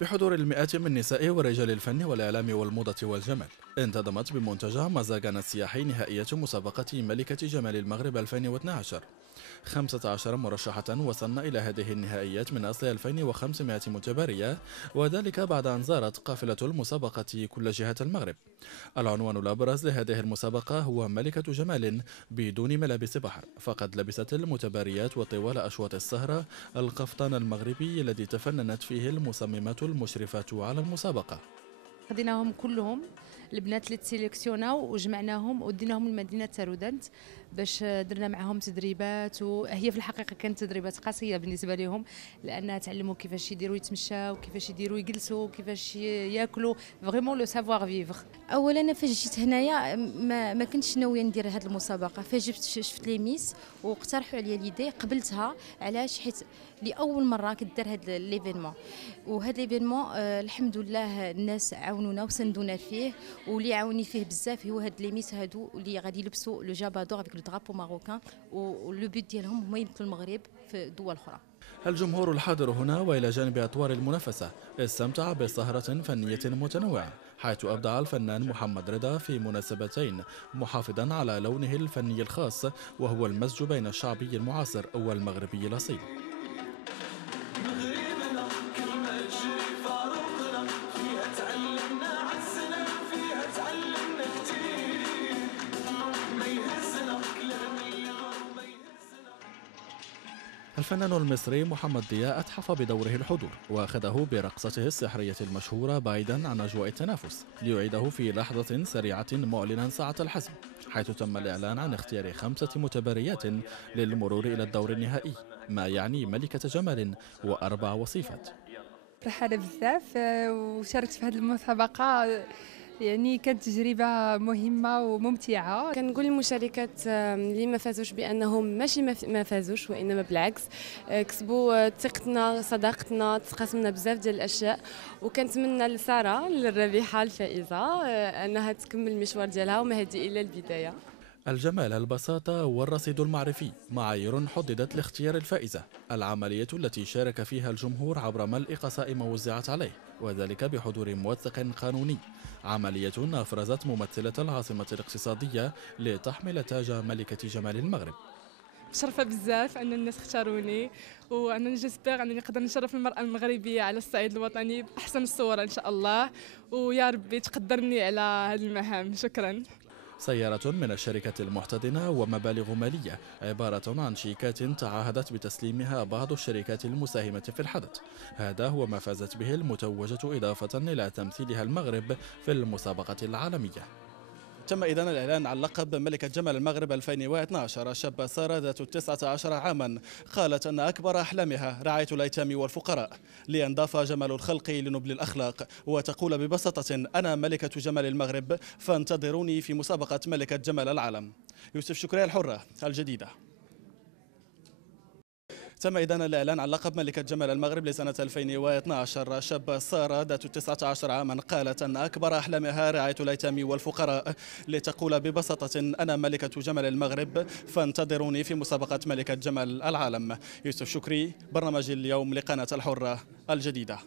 بحضور المئات من نساء ورجال الفن والإعلام والموضة والجمال. انتظمت بمنتجع مزاجان السياحي نهائية مسابقة ملكة جمال المغرب 2012. 15 مرشحة وصلن إلى هذه النهائيات من أصل 2500 متبارية، وذلك بعد أن زارت قافلة المسابقة كل جهات المغرب. العنوان الأبرز لهذه المسابقة هو ملكة جمال بدون ملابس بحر، فقد لبست المتباريات وطوال أشواط السهرة القفطان المغربي الذي تفننت فيه المصممات المشرفات على المسابقة. خديناهم كلهم البنات اللي تسيليكسيوناو وجمعناهم وديناهم لمدينه تارودنت باش درنا معهم تدريبات، وهي في الحقيقه كانت تدريبات قاسيه بالنسبه لهم لانها تعلموا كيفاش يديروا يتمشاو، كيفاش يديروا يجلسوا، كيفاش ياكلوا، فريمون لو سافوار فيفر. اولا انا فاش جيت هنايا ما كنتش ناويه ندير هذه المسابقه، فاش شفت لي ميس واقترحوا عليا ليدي قبلتها. علاش؟ حيت لاول مره كدار هذا ليفينمون، وهذا ليفينمون الحمد لله الناس عاونونا وسندونا فيه، واللي عاوني فيه بزاف هو هاد لي ميس هادو اللي غادي يلبسوا لو جابادور افيك لو درابو ماروكان، ولو بوت ديالهم هما يمثلوا المغرب في دول اخرى. الجمهور الحاضر هنا وإلى جانب أطوار المنافسة استمتع بسهرة فنية متنوعة، حيث أبدع الفنان محمد رضا في مناسبتين محافظا على لونه الفني الخاص، وهو المزج بين الشعبي المعاصر والمغربي الأصيل. الفنان المصري محمد ضياء أتحف بدوره الحضور وأخذه برقصته السحرية المشهورة بعيدا عن أجواء التنافس، ليعيده في لحظة سريعة معلنا ساعة الحسم، حيث تم الإعلان عن اختيار 5 متباريات للمرور إلى الدور النهائي، ما يعني ملكة جمال و4 وصيفات. فرحانة بزاف وشاركت في هذه المسابقة، يعني كانت تجربة مهمة وممتعة. كنقول للمشاركات اللي ما فازوش بأنهم ماشي ما فازوش، وإنما بالعكس كسبوا ثقتنا، صداقتنا، تقاسمنا بزاف ديال الأشياء. وكنتمنى لسارة الرابحة الفائزة أنها تكمل المشوار ديالها وما هذه إلا البداية. الجمال، البساطة والرصيد المعرفي معايير حددت لاختيار الفائزة. العملية التي شارك فيها الجمهور عبر ملء قصائم وزعت عليه، وذلك بحضور موثق قانوني. عملية أفرزت ممثلة العاصمة الاقتصادية لتحمل تاج ملكة جمال المغرب. مشرفة بزاف أن الناس اختاروني، وأنا جيسبيغ أنني نقدر نشرف المرأة المغربية على الصعيد الوطني بأحسن الصور إن شاء الله، ويا ربي تقدرني على هذه المهام. شكرا. سيارة من الشركة المحتضنة ومبالغ مالية عبارة عن شيكات تعهدت بتسليمها بعض الشركات المساهمة في الحدث. هذا هو ما فازت به المتوجة إضافة إلى تمثيلها المغرب في المسابقة العالمية. تم إذن الإعلان عن لقب ملكة جمال المغرب 2012. شابة سارة ذات 19 عاما قالت أن أكبر أحلامها رعاية الأيتام والفقراء، لينضاف جمال الخلق لنبل الأخلاق، وتقول ببساطة: أنا ملكة جمال المغرب، فانتظروني في مسابقة ملكة جمال العالم. يوسف شكري، الحرة الجديدة. تم إذن الإعلان عن لقب ملكة جمال المغرب لسنة 2012. شابة سارة ذات 19 عاما قالت أن أكبر أحلامها رعاية الأيتام والفقراء، لتقول ببساطة: أنا ملكة جمال المغرب، فانتظروني في مسابقة ملكة جمال العالم. يوسف شكري، برنامج اليوم لقناة الحرة الجديدة.